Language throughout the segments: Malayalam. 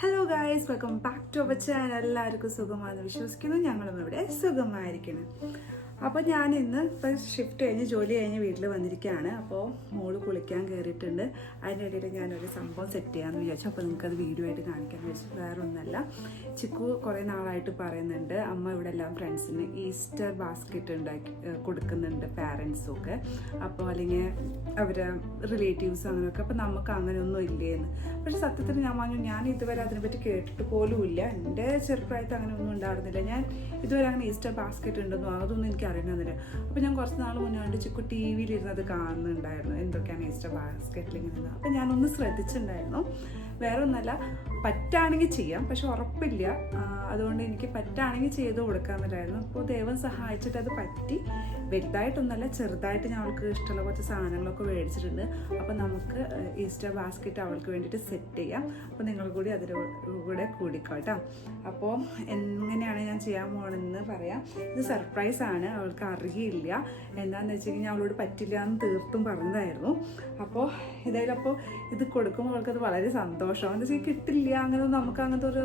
Hello guys welcome back to our channel എല്ലാവർക്കും സുഖമാണെന്ന് വിശ്വസിക്കുന്നു. ഞങ്ങളും ഇവിടെ സുഖമായിരിക്കണം അപ്പോൾ ഞാൻ ഇന്ന് ഇപ്പോൾ ഷിഫ്റ്റ് കഴിഞ്ഞ് ജോലി കഴിഞ്ഞ് വീട്ടിൽ വന്നിരിക്കുകയാണ് അപ്പോൾ മോൾ കുളിക്കാൻ കയറിയിട്ടുണ്ട് അതിനിടയിൽ ഞാനൊരു സംഭവം സെറ്റ് ചെയ്യാമെന്ന് വിചാരിച്ചു. അപ്പോൾ നിങ്ങൾക്കത് വീഡിയോ ആയിട്ട് കാണിക്കാൻ വിചാരിച്ചു വേറെ ഒന്നല്ല ചിക്കു കുറേ നാളായിട്ട് പറയുന്നുണ്ട്. അമ്മ ഇവിടെ എല്ലാം ഫ്രണ്ട്സിന് ഈസ്റ്റർ ബാസ്ക്കറ്റ് ഉണ്ടാക്കി കൊടുക്കുന്നുണ്ട് പാരൻസും ഒക്കെ. അപ്പോൾ അല്ലെങ്കിൽ അവരെ റിലേറ്റീവ്സ് അങ്ങനെയൊക്കെ. അപ്പോൾ നമുക്ക് അങ്ങനെയൊന്നും ഇല്ലേന്ന്. പക്ഷെ സത്യത്തിൽ ഞാൻ പറഞ്ഞു ഞാൻ ഇതുവരെ അതിനെപ്പറ്റി കേട്ടിട്ട് പോലും ഇല്ല എന്റെ ചെറുപ്രായത്തിൽ അങ്ങനെ ഒന്നും ഉണ്ടായിരുന്നില്ല. ഞാൻ ഇതുവരെ അങ്ങനെ ഈസ്റ്റർ ബാസ്ക്കറ്റ് ഉണ്ടെന്നോ അതൊന്നും എനിക്ക് അറിയണമെന്നില്ല അപ്പോൾ ഞാൻ കുറച്ച് നാൾ മുന്നേ കണ്ട് ചിക്കു ടി വിയിലിരുന്നത് കാണുന്നുണ്ടായിരുന്നു. എന്തൊക്കെയാണ് ഈസ്റ്റർ ബാസ്ക്കറ്റിൽ ഇങ്ങനെ അപ്പോൾ ഞാനൊന്ന് ശ്രദ്ധിച്ചിട്ടുണ്ടായിരുന്നു. വേറെ ഒന്നല്ല പറ്റാണെങ്കിൽ ചെയ്യാം. പക്ഷെ ഉറപ്പില്ല. അതുകൊണ്ട് എനിക്ക് പറ്റുകയാണെങ്കിൽ ചെയ്ത് കൊടുക്കാൻ പറ്റായിരുന്നു അപ്പോൾ ദൈവം സഹായിച്ചിട്ട് അത് പറ്റി. വലുതായിട്ടൊന്നല്ല ചെറുതായിട്ട് ഞാൻ അവൾക്ക് ഇഷ്ടമുള്ള കുറച്ച് സാധനങ്ങളൊക്കെ മേടിച്ചിട്ടുണ്ട്. അപ്പോൾ നമുക്ക് ഈസ്റ്റർ ബാസ്ക്കറ്റ് അവൾക്ക് വേണ്ടിയിട്ട് സെറ്റ് ചെയ്യാം. അപ്പോൾ നിങ്ങൾ കൂടി അതിന്റെ കൂടെ കൂടിക്കോട്ടോ അപ്പോൾ എങ്ങനെയാണ് ഞാൻ ചെയ്യാൻ പോകണമെന്ന് പറയാം. ഇത് സർപ്രൈസ് ആണ് അവൾക്ക് അറിയില്ല. എന്താണെന്ന് വെച്ച് കഴിഞ്ഞാൽ അവളോട് പറ്റില്ല എന്ന് തീർത്തും പറഞ്ഞതായിരുന്നു. അപ്പോൾ ഏതായാലും അപ്പോൾ ഇത് കൊടുക്കുമ്പോൾ അവൾക്കത് വളരെ സന്തോഷമാണ് എന്താ വെച്ചാൽ കിട്ടില്ല അങ്ങനെ നമുക്ക് അങ്ങനത്തെ ഒരു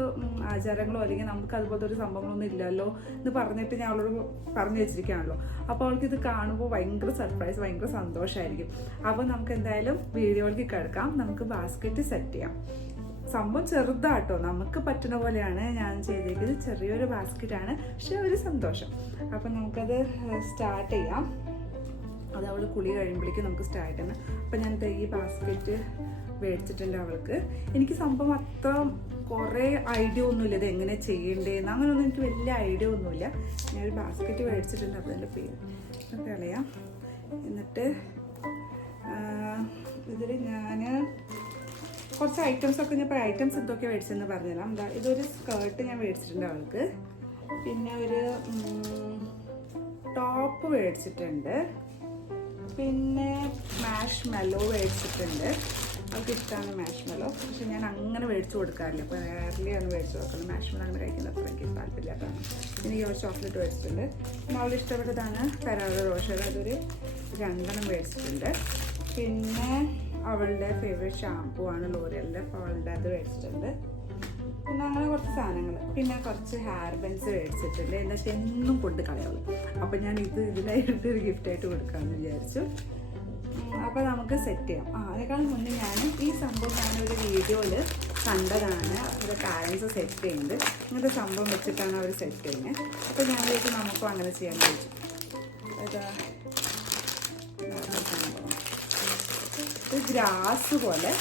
ആചാരങ്ങളോ അല്ലെങ്കിൽ നമുക്ക് അതുപോലത്തെ ഒരു സംഭവങ്ങളൊന്നും ഇല്ലല്ലോ എന്ന് പറഞ്ഞിട്ട് ഞാൻ അവളോട് പറഞ്ഞു വെച്ചിരിക്കുകയാണല്ലോ. അപ്പോൾ അവൾക്ക് ഇത് കാണുമ്പോൾ ഭയങ്കര സർപ്രൈസ് ഭയങ്കര സന്തോഷമായിരിക്കും. അപ്പോൾ നമുക്ക് എന്തായാലും വീഡിയോയിലേക്ക് കിടക്കാം. നമുക്ക് ബാസ്ക്കറ്റ് സെറ്റ് ചെയ്യാം. സംഭവം ചെറുതാട്ടോ. നമുക്ക് പറ്റുന്ന പോലെയാണ് ഞാൻ ചെയ്തേക്കുന്നത്. ചെറിയൊരു ബാസ്ക്കറ്റാണ് പക്ഷെ ഒരു സന്തോഷം. അപ്പം നമുക്കത് സ്റ്റാർട്ട് ചെയ്യാം. അത് അവൾ കുളി കഴിയുമ്പോഴേക്കും നമുക്ക് സ്റ്റാർട്ട് ചെയ്യണം. അപ്പം ഞാൻ ഈ ബാസ്ക്കറ്റ് മേടിച്ചിട്ടുണ്ട് അവൾക്ക്. എനിക്ക് സംഭവം അത്ര കുറേ ഐഡിയ ഒന്നുമില്ല ഇത് എങ്ങനെ ചെയ്യേണ്ടതെന്ന് അങ്ങനെയൊന്നും എനിക്ക് വലിയ ഐഡിയ ഒന്നുമില്ല. ഞാനൊരു ബാസ്ക്കറ്റ് മേടിച്ചിട്ടുണ്ട് അപ്പോൾ അതിന്റെ പേര് ഇതൊക്കെ കളയാം. എന്നിട്ട് ഇതിൽ ഞാൻ കുറച്ച് ഐറ്റംസ് ഒക്കെ ഞാൻ ഐറ്റംസ് എന്തൊക്കെ മേടിച്ചെന്ന് പറഞ്ഞുതരാം. എന്താ ഇതൊരു സ്കേർട്ട് ഞാൻ മേടിച്ചിട്ടുണ്ട് അവൾക്ക്. പിന്നെ ഒരു ടോപ്പ് മേടിച്ചിട്ടുണ്ട്. പിന്നെ മാഷ് മെലോ മേടിച്ചിട്ടുണ്ട്. നമുക്ക് ഇഷ്ടമാണ് മാഷ് മെലോ. പക്ഷെ ഞാൻ അങ്ങനെ മേടിച്ചു കൊടുക്കാറില്ല. അപ്പോൾ റയർലി ആണ് മേടിച്ചു കൊടുക്കുന്നത്. മാഷ് മെലോ അങ്ങനെ കഴിക്കുന്നത് അത്ര എനിക്ക് താല്പര്യമില്ലാത്തതാണ് എനിക്ക് അവർ ചോക്ലേറ്റ് മേടിച്ചിട്ടുണ്ട്. പിന്നെ അവൾ ഇഷ്ടപ്പെട്ടതാണ് പെരാറ റോഷർ അതൊരു രണ്ടെണ്ണം മേടിച്ചിട്ടുണ്ട്. പിന്നെ അവളുടെ ഫേവറേറ്റ് ഷാമ്പു ആണ് ലോറിയലിന്റെ അപ്പോൾ അവളുടെ അത് മേടിച്ചിട്ടുണ്ട്. പിന്നെ അങ്ങനെ കുറച്ച് സാധനങ്ങൾ പിന്നെ കുറച്ച് ഹെയർ ബെൻസ് മേടിച്ചിട്ടുണ്ട് എന്നിട്ട് എന്നും കൊണ്ട് കളയുള്ളൂ. അപ്പം ഞാൻ ഇത് ഇതിനായിട്ട് ഒരു ഗിഫ്റ്റായിട്ട് കൊടുക്കാമെന്ന് വിചാരിച്ചു. അപ്പോൾ നമുക്ക് സെറ്റ് ചെയ്യാം. ആ അതിനേക്കാൾ മുന്നേ ഞാൻ ഈ സംഭവം ഞാൻ ഒരു വീഡിയോയിൽ കണ്ടതാണ്. അവരുടെ പാരൻസ് സെറ്റ് ചെയ്യുന്നത്. ഇങ്ങനത്തെ സംഭവം വെച്ചിട്ടാണ് അവർ സെറ്റ് ചെയ്യുന്നത്. അപ്പോൾ ഞാൻ വിചാരിച്ചു നമുക്കും അങ്ങനെ ചെയ്യാൻ പറ്റും. അതാ. ഗ്രാസ് പോലെ.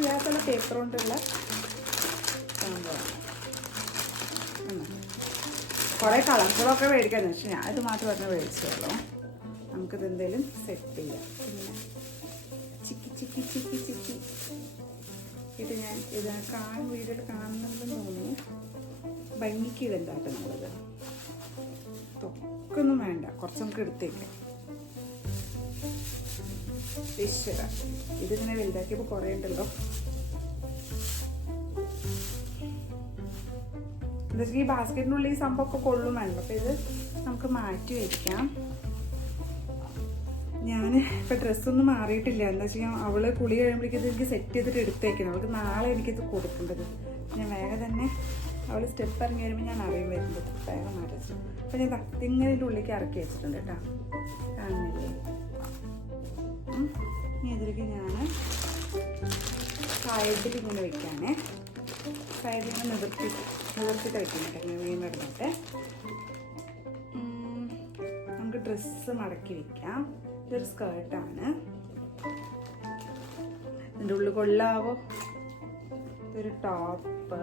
ഗ്രാസുള്ള പേപ്പർ കൊണ്ടുള്ള കുറേ കളർസുകളൊക്കെ മേടിക്കാൻ പക്ഷെ ഞാൻ ഇത് മാത്രം പറഞ്ഞ് മേടിച്ചോളൂ നമുക്കിത് എന്തെങ്കിലും സെറ്റ് ചെയ്യാം. ചിക്കി ചിക്കി ചിക്കി ചിക്കി. ഇത് ഞാൻ ഇത് കാണും വീഡിയോയിൽ കാണുന്നുണ്ടെന്ന് തോന്നുന്നു. ഭംഗിക്ക് ഇതുണ്ടാക്കും നമ്മളിത്. തൊക്കൊന്നും വേണ്ട. കുറച്ച് നമുക്ക് എടുത്തേക്കാം. ഇതിങ്ങനെ വലുതാക്കിയപ്പോൾ കുറേ ഉണ്ടല്ലോ. എന്താ ഈ ബാസ്ക്കറ്റിനുള്ളിൽ ഈ സംഭവമൊക്കെ കൊള്ളും വേണ്ട അപ്പോൾ ഇത് നമുക്ക് മാറ്റി വയ്ക്കാം ഞാൻ ഇപ്പം ഡ്രസ്സൊന്നും മാറിയിട്ടില്ല. എന്താ വെച്ചാൽ അവൾ കുളി കഴിയുമ്പോഴേക്കും എനിക്ക് സെറ്റ് ചെയ്തിട്ട് എടുത്തേക്കണം. അവൾക്ക് നാളെ എനിക്കിത് കൊടുക്കേണ്ടത്. ഞാൻ വേഗം തന്നെ അവൾ സ്റ്റെപ്പ് ഇറങ്ങി വരുമ്പോൾ ഞാൻ അറിയും വരുന്നത്. വേഗം മാറ്റി അപ്പം ഞാൻ ഇതിന്റെ ഉള്ളിലേക്ക് ഇറക്കി വെച്ചിട്ടുണ്ട് കേട്ടോ. കാണുന്നില്ലേ. ഇനി ഇതിലേക്ക് ഞാൻ സൈഡിൽ ഇങ്ങനെ വെക്കാനേ. സൈഡിൽ നിർത്തി നിവർത്തി നിവർത്തി ഇങ്ങനെ വീണ് ഇടുന്നിട്ട് നമുക്ക് ഡ്രസ്സ് മടക്കി വെക്കാം. ഇതൊരു സ്കേർട്ടാണ്. ഇതിന്റെ ഉള്ളിൽ കൊള്ളാവോ? ഇതൊരു ടോപ്പ്.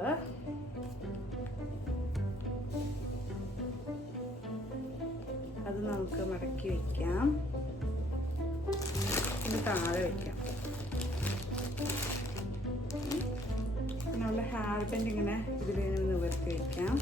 അത് നമുക്ക് മടക്കി വെക്കാം. താഴെ വെക്കാം. പിന്നെ അവളുടെ ഹെയർ ബാൻഡ് ഇങ്ങനെ ഇതിൽ നിവർത്തി വെക്കാം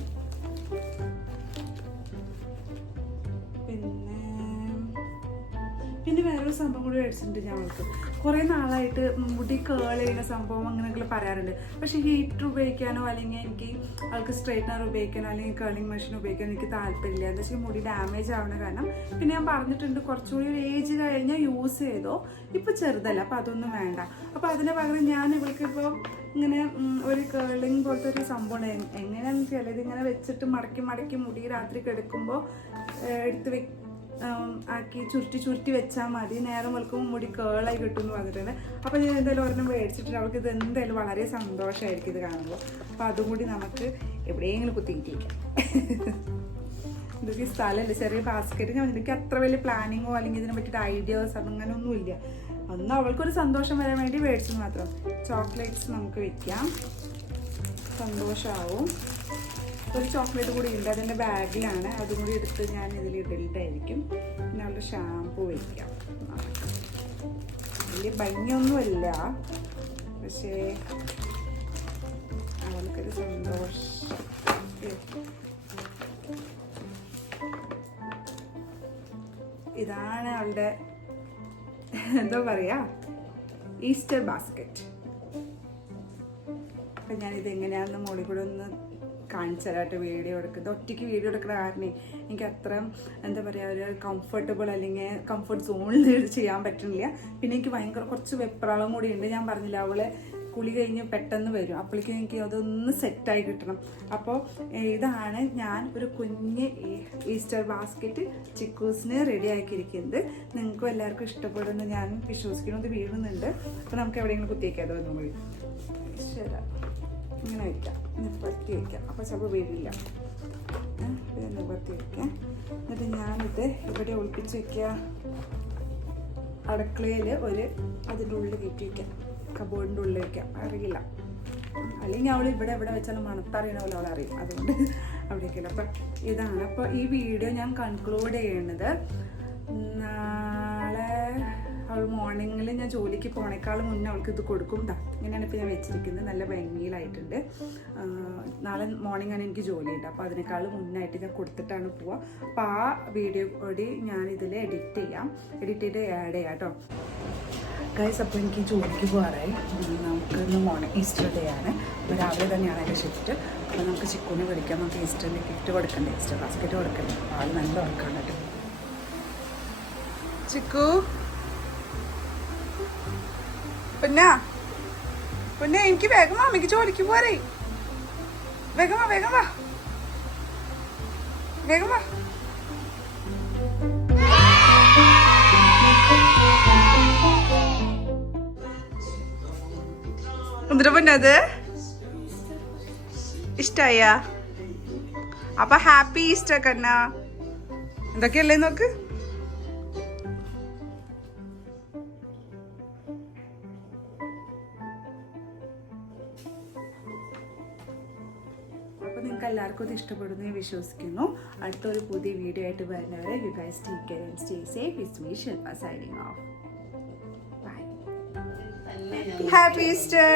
പിന്നെ വേറൊരു സംഭവം കൂടി മേടിച്ചിട്ടുണ്ട് ഞങ്ങൾക്ക്. കുറേ നാളായിട്ട് മുടി കേൾ ചെയ്യുന്ന സംഭവം അങ്ങനെയൊക്കെ പറയാറുണ്ട്. പക്ഷെ ഹീറ്റർ ഉപയോഗിക്കാനോ അല്ലെങ്കിൽ എനിക്ക് ആൾക്ക് സ്ട്രെയിറ്റ്നർ ഉപയോഗിക്കാനോ അല്ലെങ്കിൽ കേളിംഗ് മെഷീൻ ഉപയോഗിക്കാനോ എനിക്ക് താല്പര്യമില്ല. എന്താ വെച്ചാൽ മുടി ഡാമേജ് ആവുന്ന കാരണം. പിന്നെ ഞാൻ പറഞ്ഞിട്ടുണ്ട് കുറച്ചുകൂടി ഒരു ഏജ് കഴിഞ്ഞാൽ യൂസ് ചെയ്തോ. ഇപ്പോൾ ചെറുതല്ല അപ്പോൾ അതൊന്നും വേണ്ട. അപ്പോൾ അതിന് പകരം ഞാൻ ഇവൾക്ക് ഇപ്പോൾ ഇങ്ങനെ ഒരു കേളിങ് പോലത്തെ ഒരു സംഭവമാണ് എങ്ങനെയാണെന്ന് വെച്ചാൽ ഇതിങ്ങനെ വെച്ചിട്ട് മടക്കി മടക്കി മുടി രാത്രി കിടക്കുമ്പോൾ എടുത്ത് വെ ഉം, ആക്കി ചുരുട്ടി ചുരുട്ടി വെച്ചാൽ മതി. നേരം വെളുക്കുമ്പോൾ മുടി കേളായി കിട്ടും എന്ന് പറഞ്ഞിട്ടുണ്ട്. അപ്പോൾ ഞാൻ എന്തായാലും ഒരെണ്ണം മേടിച്ചിട്ട് അവൾക്ക് ഇത് എന്തായാലും വളരെ സന്തോഷമായിരിക്കും ഇത് കാണുമ്പോൾ അപ്പോൾ അതും കൂടി നമുക്ക് എവിടെയെങ്കിലും കുത്തിയിട്ടിരിക്കാം ഇതൊക്കെ സ്ഥലമല്ല ചെറിയ ബാസ്ക്കറ്റ് ഞാൻ എനിക്ക് അത്ര വലിയ പ്ലാനിങ്ങോ അല്ലെങ്കിൽ ഇതിനെ പറ്റിയിട്ട് ഐഡിയാസ് അങ്ങനെ ഒന്നുമില്ല അന്ന് അവൾക്കൊരു സന്തോഷം വരാൻ വേണ്ടി മേടിച്ചു മാത്രം. ചോക്ലേറ്റ്സ് നമുക്ക് വെക്കാം. സന്തോഷമാവും ഒരു ചോക്ലേറ്റ് കൂടി ഉണ്ട് അതിന്റെ ബാഗിലാണ്. അതും കൂടി എടുത്ത് ഞാൻ ഇതിൽ ഇടലിട്ടായിരിക്കും. പിന്നെ അവളുടെ ഷാമ്പു വയ്ക്കാം വലിയ ഭംഗിയൊന്നുമല്ല. പക്ഷേ അവൾക്കൊരു സന്തോഷം. ഇതാണ് അവളുടെ എന്താ പറയാ ഈസ്റ്റർ ബാസ്ക്കറ്റ്. അപ്പം ഞാനിത് എങ്ങനെയാണെന്ന് മോളിൽ കൂടെ ഒന്ന് കാണിച്ചു തരാട്ട് വീഡിയോ എടുക്കുന്നത് ഒറ്റയ്ക്ക് വീഡിയോ എടുക്കുന്ന കാരണം എനിക്ക് അത്ര എന്താ പറയുക ഒരു കംഫർട്ടബിൾ അല്ലെങ്കിൽ കംഫർട്ട് സോണിൽ ചെയ്യാൻ പറ്റുന്നില്ല. പിന്നെ എനിക്ക് ഭയങ്കര കുറച്ച് വെപ്രാളം കൂടി ഉണ്ട് ഞാൻ പറഞ്ഞില്ല അവളെ കുളി കഴിഞ്ഞ് പെട്ടെന്ന് വരും. അപ്പോഴേക്കും എനിക്ക് അതൊന്ന് സെറ്റായി കിട്ടണം. അപ്പോൾ ഇതാണ് ഞാൻ ഒരു കുഞ്ഞ് ഈസ്റ്റർ ബാസ്ക്കറ്റ് ചിക്കൂസിന് റെഡി ആക്കിയിരിക്കുന്നത്. നിങ്ങൾക്കും എല്ലാവർക്കും ഇഷ്ടപ്പെടുമെന്ന് ഞാൻ വിശ്വസിക്കുന്നു. ഇത് വീഴുന്നുണ്ട്. അപ്പോൾ നമുക്ക് എവിടെയെങ്കിലും കുത്തിയേക്കാതെ വന്നു ശരി. ഇങ്ങനെ വയ്ക്കാം നിവർത്തി വയ്ക്കാം അപ്പോൾ ചിലപ്പോൾ വീഴില്ല ഇത് നിവർത്തി വയ്ക്കാം എന്നിട്ട് ഞാനിത് ഇവിടെ ഒളിപ്പിച്ച് വയ്ക്കുക അടുക്കളയിൽ ഒരു അതിന്റെ ഉള്ളിൽ കയറ്റി വയ്ക്കാം കബോർഡിന്റെ ഉള്ളിൽ വയ്ക്കാം അറിയില്ല. അല്ലെങ്കിൽ അവൾ ഇവിടെ എവിടെ വെച്ചാലും മണത്തറിയണ പോലെ അവൾ അറിയും. അതുകൊണ്ട് അവിടേക്കില്ല അപ്പം ഇതാണ്. അപ്പോൾ ഈ വീഡിയോ ഞാൻ കൺക്ലൂഡ് ചെയ്യണത്. അവൾ മോർണിംഗിൽ ഞാൻ ജോലിക്ക് പോണേക്കാൾ മുന്നേ അവൾക്ക് ഇത് കൊടുക്കും ഇങ്ങനെയാണ് ഇപ്പോൾ ഞാൻ വെച്ചിരിക്കുന്നത്. നല്ല ഭംഗിയിലായിട്ടുണ്ട്. നാളെ മോർണിംഗ് ആണ് എനിക്ക് ജോലിയുണ്ട് അപ്പോൾ അതിനേക്കാൾ മുന്നായിട്ട് ഞാൻ കൊടുത്തിട്ടാണ് പോവുക അപ്പോൾ ആ വീഡിയോ കൂടി ഞാൻ ഇതിൽ എഡിറ്റ് ചെയ്യാം. എഡിറ്റ് ചെയ്ത് ആഡ് ചെയ്യാം കേട്ടോ ഗൈസ് അപ്പോൾ എനിക്ക് ജോലിക്ക് പോകാറായി. നമുക്ക് ഇന്ന് മോർണിംഗ് ഈസ്റ്റർ ഡേ ആണ്. അപ്പോൾ രാവിലെ തന്നെയാണ് എന്റെ ഷിഫ്റ്റ് അപ്പോൾ നമുക്ക് ചിക്കുനെ വിളിക്കാം. നമുക്ക് ഈസ്റ്ററിന്റെ ഗിഫ്റ്റ് കൊടുക്കണ്ടേ? ഈസ്റ്റർ ബാസ്ക്കറ്റ് കൊടുക്കണ്ടേ? ആൾ നല്ല വർക്കാണ് കേട്ടോ. ചിക്കു. പിന്നെ. പിന്നെ എനിക്ക് വേഗം അമ്മയ്ക്ക് ജോലിക്ക് പോരേ. വേഗം വാ വേഗം വാ. വേഗം വാ. അത്? ഇഷ്ടായ? അപ്പൊ ഹാപ്പി ഈസ്റ്റർ കണ്ണ? എന്തൊക്കെയല്ലേ നോക്ക്. അപ്പോൾ നിങ്ങൾക്ക് എല്ലാവർക്കും ഇത് ഇഷ്ടപ്പെടുന്നു ഞാൻ വിശ്വസിക്കുന്നു. അടുത്തൊരു പുതിയ വീഡിയോ ആയിട്ട് വരുന്നവരെ you guys take care and stay safe it's me Shilpa signing off bye happy Easter